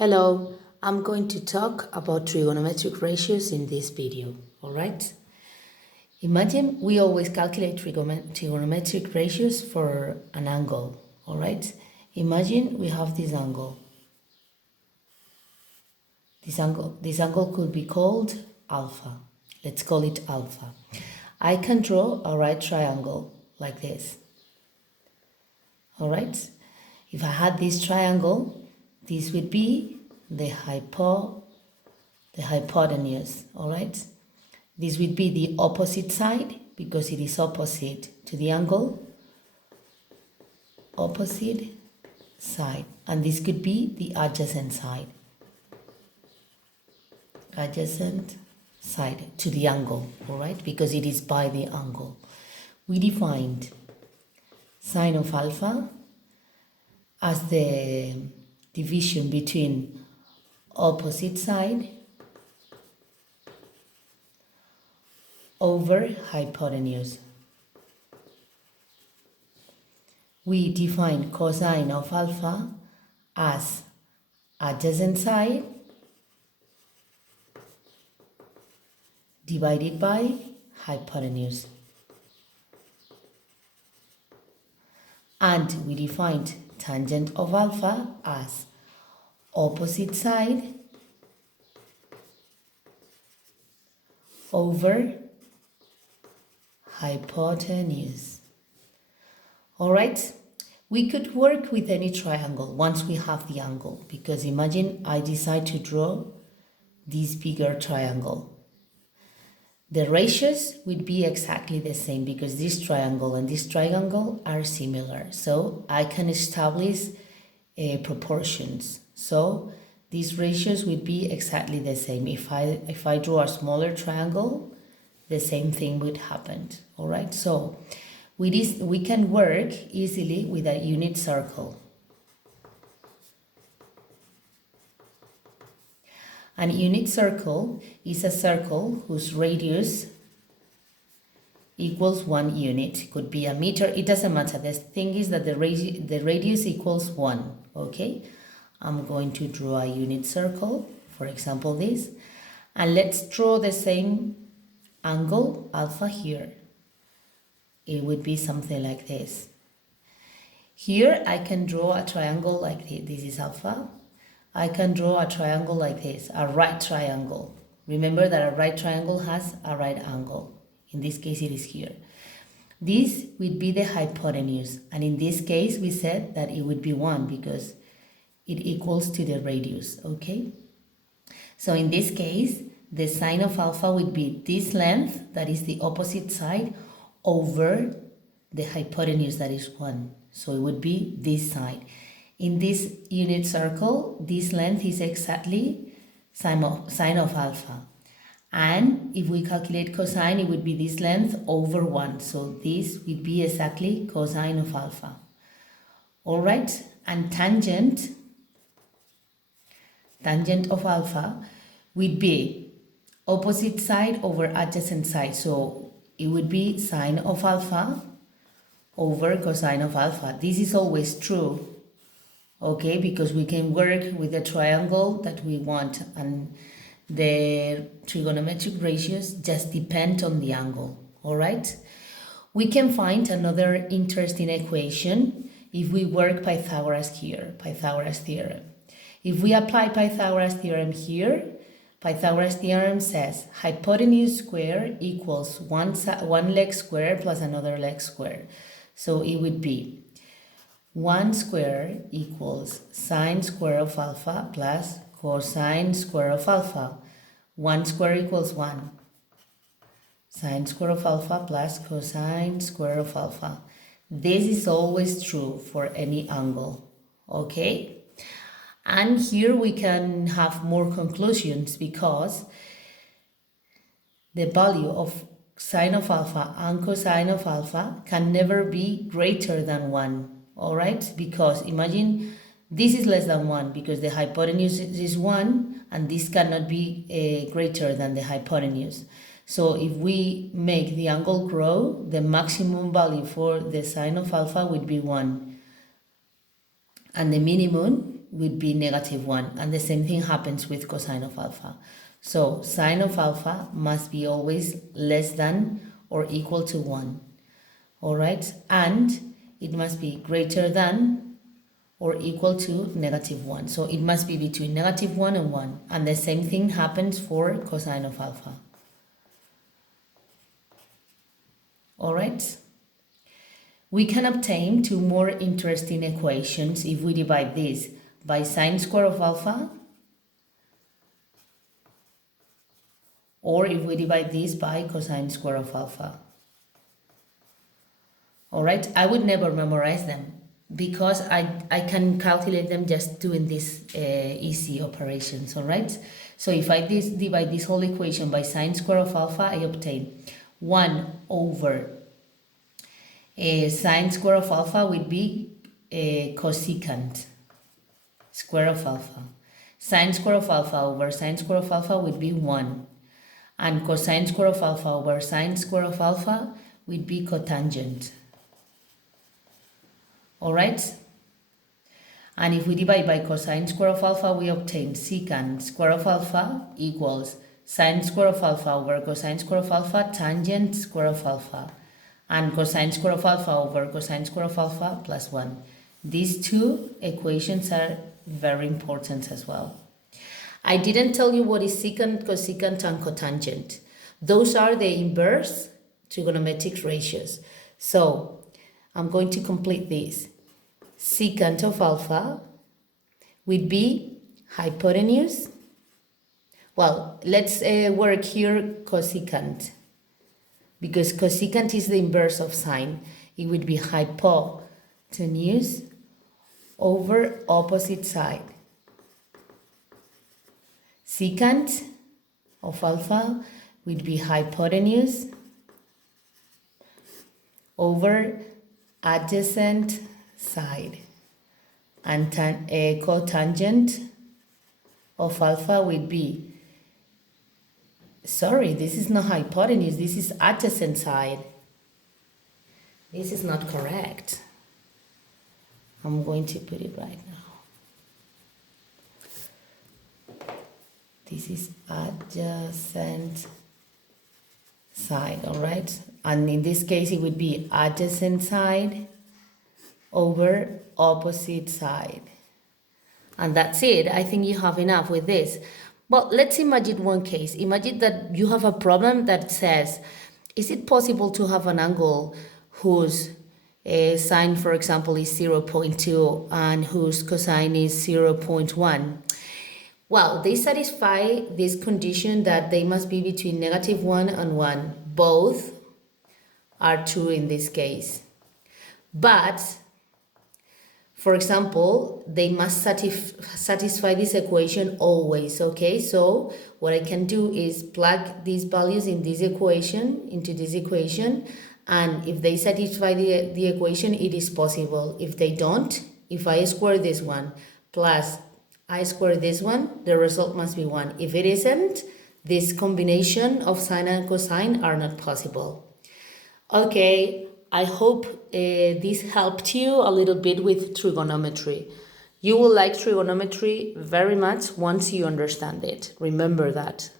Hello, I'm going to talk about trigonometric ratios in this video, alright? Imagine we always calculate trigonometric ratios for an angle, alright? Imagine we have this angle. This angle could be called alpha. Let's call it alpha. I can draw a right triangle like this, alright? If I had this triangle, this would be the hypotenuse, all right? This would be the opposite side because it is opposite to the angle, opposite side. And this could be the adjacent side to the angle, all right? Because it is by the angle. We defined sine of alpha as the division between opposite side over hypotenuse. We define cosine of alpha as adjacent side divided by hypotenuse. And we defined tangent of alpha as opposite side over hypotenuse. All right, we could work with any triangle once we have the angle, because imagine I decide to draw this bigger triangle. The ratios would be exactly the same because this triangle and this triangle are similar. So I can establish proportions. So these ratios would be exactly the same. If I draw a smaller triangle, the same thing would happen. All right. So we can work easily with a unit circle. An unit circle is a circle whose radius equals 1 unit. It could be a meter, it doesn't matter. The thing is that the radius equals 1, okay? I'm going to draw a unit circle, for example this, and let's draw the same angle, alpha, here. It would be something like this. Here I can draw a triangle like this. This is alpha. I can draw a triangle like this, a right triangle. Remember that a right triangle has a right angle. In this case, it is here. This would be the hypotenuse. And in this case, we said that it would be 1 because it equals to the radius, okay? So in this case, the sine of alpha would be this length, that is the opposite side, over the hypotenuse, that is 1. So it would be this side. In this unit circle, this length is exactly sine of alpha. And if we calculate cosine, it would be this length over 1. So this would be exactly cosine of alpha. All right, and tangent of alpha would be opposite side over adjacent side. So it would be sine of alpha over cosine of alpha. This is always true. Okay, because we can work with the triangle that we want, and the trigonometric ratios just depend on the angle, all right? We can find another interesting equation if we work Pythagoras here, Pythagoras theorem. If we apply Pythagoras theorem here, Pythagoras theorem says hypotenuse square equals one leg square plus another leg square. So it would be 1 square equals sine square of alpha plus cosine square of alpha. 1 square equals 1. Sine square of alpha plus cosine square of alpha. This is always true for any angle, okay? And here we can have more conclusions because the value of sine of alpha and cosine of alpha can never be greater than 1. All right, because imagine this is less than 1 because the hypotenuse is 1 and this cannot be greater than the hypotenuse. So if we make the angle grow, the maximum value for the sine of alpha would be 1. And the minimum would be -1, and the same thing happens with cosine of alpha. So sine of alpha must be always less than or equal to 1. All right, and it must be greater than or equal to -1. So it must be between -1 and 1. And the same thing happens for cosine of alpha. All right. We can obtain two more interesting equations if we divide this by sine square of alpha, or if we divide this by cosine square of alpha. All right, I would never memorize them because I can calculate them just doing these easy operations, all right? So if I divide this whole equation by sine square of alpha, I obtain 1 over sine square of alpha would be cosecant square of alpha. Sine square of alpha over sine square of alpha would be 1. And cosine square of alpha over sine square of alpha would be cotangent. All right? And if we divide by cosine square of alpha, we obtain secant square of alpha equals sine square of alpha over cosine square of alpha tangent square of alpha. And cosine square of alpha over cosine square of alpha plus 1. These two equations are very important as well. I didn't tell you what is secant, cosecant, and cotangent. Those are the inverse trigonometric ratios. So I'm going to complete this. Secant of alpha would be hypotenuse. Well, let's work here cosecant, because cosecant is the inverse of sine. It would be hypotenuse over opposite side. Secant of alpha would be hypotenuse over adjacent side, and cotangent of alpha would be, sorry, this is not hypotenuse, this is adjacent side. This is not correct. I'm going to put it right now. This is adjacent side, all right? And in this case, it would be adjacent side over opposite side. And that's it. I think you have enough with this. But let's imagine one case. Imagine that you have a problem that says, is it possible to have an angle whose sine, for example, is 0.2 and whose cosine is 0.1? Well, they satisfy this condition that they must be between -1 and 1. Both are true in this case. But, for example, they must satisfy this equation always, okay? So what I can do is plug these values in this equation, into this equation, and if they satisfy the equation, it is possible. If they don't, if I square this one plus I square this one, the result must be 1. If it isn't, this combination of sine and cosine are not possible. Okay, I hope this helped you a little bit with trigonometry. You will like trigonometry very much once you understand it. Remember that.